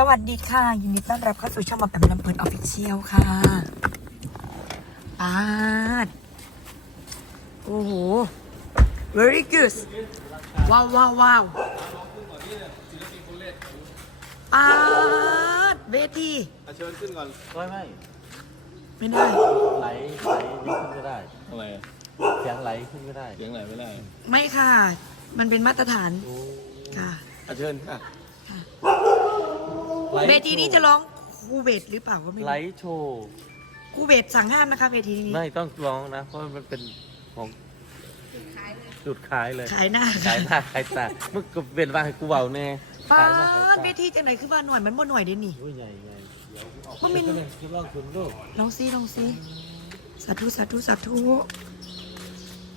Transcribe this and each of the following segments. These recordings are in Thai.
สวัสดีค่ะ ยินดีต้อนรับเข้าสู่ช่องมาแปมลำเพลินออฟฟิเชียลค่ะปาดโอ้โห very good ว้าวว้าวว้าวปาดเวทีเอาเชิญขึ้นก่อนไม่ไม่ไม่ได้ ไหลไหลนี่ขึ้นก็ได้อะไรอะเสียงไหลขึ้นก็ได้เสียงไหนไม่ได้ไม่ค่ะ มันเป็นมาตรฐานโอ้ค่ะเอาเชิญค่ะไลฟ์ เวทีนี้จะร้องครูเบสหรือเปล่าก็ไม่ไลรู้ฟ์โชว์ครูเบสสั่งห้ามนะคะเวทีนี้ ไม่ต้องร้องนะ เพราะมันเป็นของจุดขายเลยขายหน้าขายหน้าขายตาเมื่อก็เป็นว่าให้กูเบาแน่ปาขายหน้าขายดตาเวทีจังไหนคือว่าหน่อยมันบ่หน่อยเด้นี่ โอ้ยใหญ่ใหญ่เดี๋ยวออกมันเป็นจะลองคุณลูกลองซิลองซิสาธุสาธุสาธุ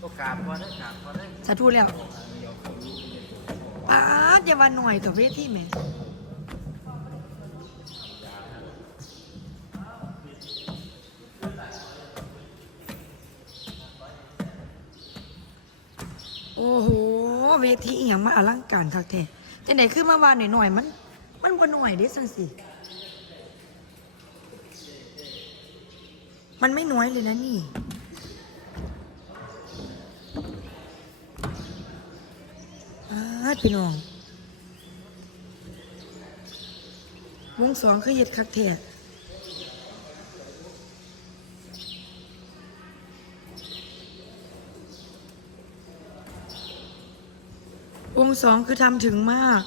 ก็กราบก่อนนะกราบก่อนนะสาธุแล้วป้าดอย่ามาหน่อยต่อเวทีแหม่ โอ้โหเวทีอหย่างมาอลังการคักแท้แต่ไหนขึ้นมาวานหน่อยๆมัน มันบ่หน่อยเด้สันสิมันไม่น้อยเลยนะนี่ อาพี่น้อง วงสองคือเฮ็ดคักแท้ วงสองคือทำถึงมาก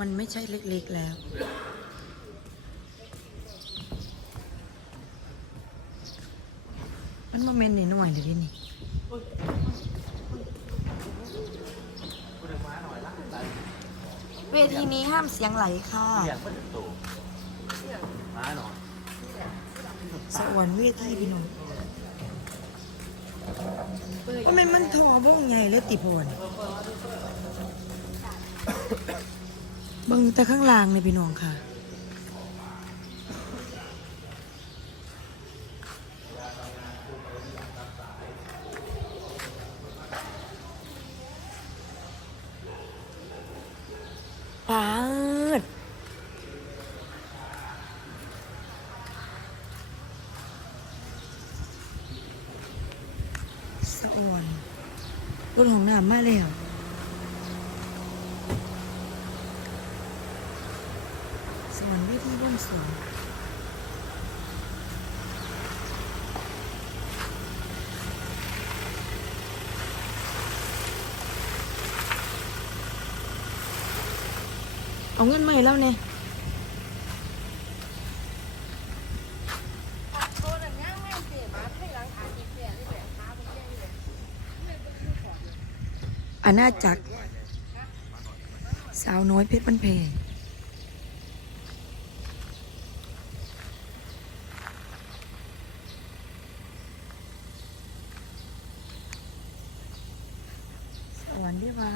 มันไม่ใช่เล็กๆแล้ว มันโมเมนต์หน่อยๆเลยดินี่เวทีนี้ห้ามเสียงไหลค่ะเสียงมันจะโตมาหน่อยสวรรค์เวทีพี่น้องว่ามันมันทอบ้งไงเลยติพนบังแต่ข้างล่างเลยพี่น้องค่ะ ปาดสะอวนรถของน้ำมาแล้วสวนวิธีว่องสูง เอาเงินมาให้แล้วเนี่ยอาณาจักร สาวน้อยเพชรบันเพงสวรรค์ได้ว่า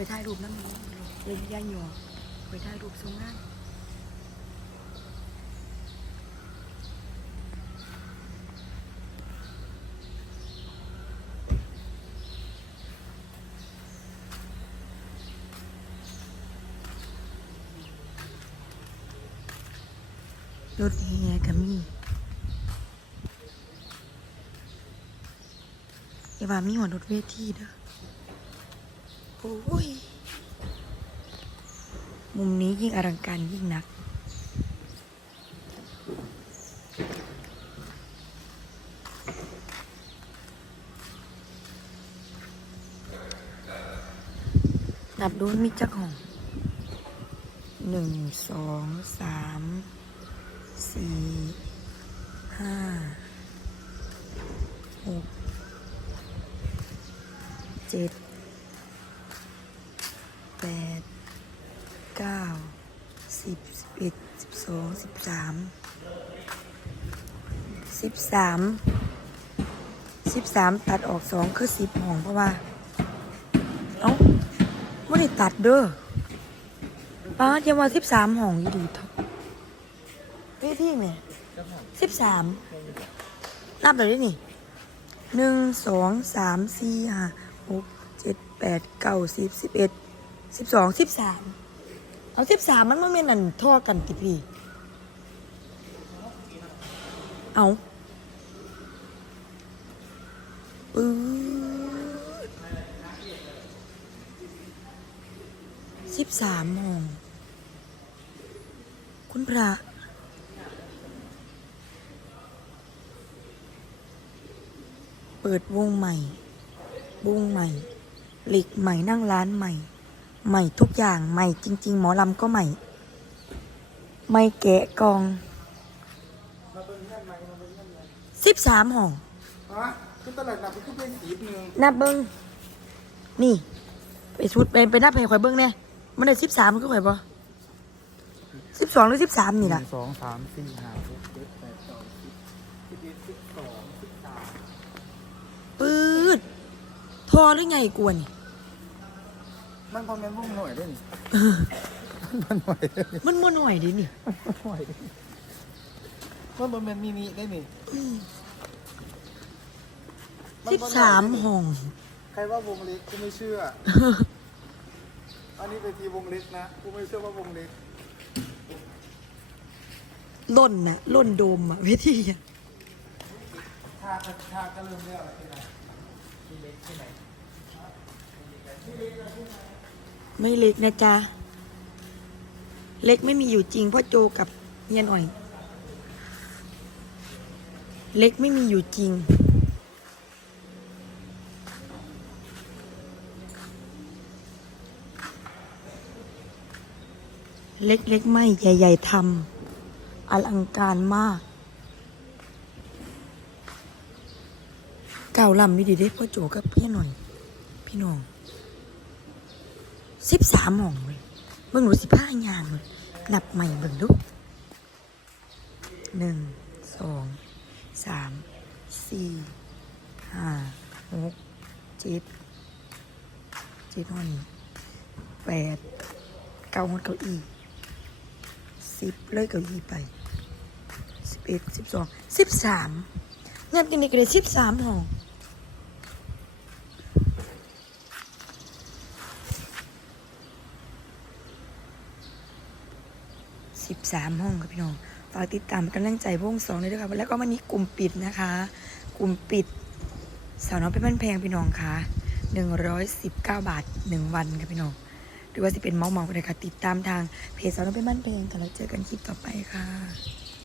ไปถ่ายรูปน้ำมันเลยย่าหยอไปถ่ายรูปทรงงานรถแห่ก็มีเอว่ามีหัวรถเวทีเด้อ อ้ยมุมนี้ยิ่งอลังการยิ่งนัก นับดูมีจักห้องหนึ่งสองสามสี่ห้าหกเจ็ด แปดสิบสิบเอ็ดสิบสองสิบสามสิบสามสิบสามตัดออกสองคือสิบห้องเพราะว่า เอ้าไม่ได้ตัดเด้อป้าดยังว่าสิบสามห้องอยู่ดีเถอะพี่พี่แม่สิบสามนับเลยดินี่หนึ่งสองสามสี่ห้าหกเจ็ดแปดเก้าสิบสิบเอ็ด สิบสองสิบสามเอาสิบสามมันไม่แม่นนั่นท่อกันติพี่ เอาปื๊ดสิบสามโมงคุณพระเปิดวงใหม่ วงใหม่ หลีกใหม่นั่งร้านใหม่ ใหม่ทุกอย่างใหม่จริง ๆ หมอลำก็ใหม่ ไม่แกะกองสิบสามห้องฮะขึ้นตลาดนัดขึ้นไปสีหนึ่งนับเบิ้งนี่ ไปชุดไปไปนับให้ข่อยเบิ้งเนี่ยมันได้สิบสามมันก็ข่อยบ่สิบสองหรือสิบสามนี่หล่ะนึ่งสองสามสี่ห้าหกเจ็ดแปดเก้าสิบสิบเอ็ดสิบสองสิบสามปืดทอหรือไงกวน มันพอแม่นวงหน่อยได้นี่ มันหน่อยได้นี่มันมัวหน่อยดินี่มันหน่อยได้นี่มันพอแม่นมินิได้นี่นสิบบ่หน่อยสามห้อง ใครว่าวงเล็กกูไม่เชื่อ อันนี้เป็นทีวงเล็กนะกูไม่เชื่อว่าวงเล็กล่นนะล่นโดมอะเวทีอะทากันทากันเริ่มแล้วอะไรนะ ไม่เล็กนะจ๊ะ เล็กไม่มีอยู่จริงเพราะโจกับเฮียนอ่อย เล็กไม่มีอยู่จริง เล็กๆไม่ใหญ่ ๆทำอลังการมากเก่าลำนี่ดีเด้พ่อโจกับพี่หน่อย พี่น้อง สิบสามหม่องเลยเบิ่งหนูสิผ้ายางเลยนับใหม่เบิ่งดูหนึ่งสองสามสี่ห้าหกเจ็ดเจ็ดห้อนี้แปดเก้าหดเก้าอี้สิบเลยเก้าอี้ไปสิบเอ็ดสิบสองสิบสามงานกินนี่ก็ได้สิบสามห้อง สิบสามห้องค่ะพี่น้องฝากติดตามกำลังใจพวงสองเลยด้วยค่ะแล้วก็วันนี้กลุ่มปิดนะคะ กลุ่มปิดสาวน้อยเป็นมันแพงพี่น้องค่ะหนึ่งร้อยสิบเก้าบาทหนึ่งวันค่ะพี่น้องหรือว่าจะเป็นเมาเมาๆก็ได้ค่ะติดตามทางเพจสาวน้อยเป็นมันแพงค่ะแล้วเจอกันคลิปต่อไปค่ะ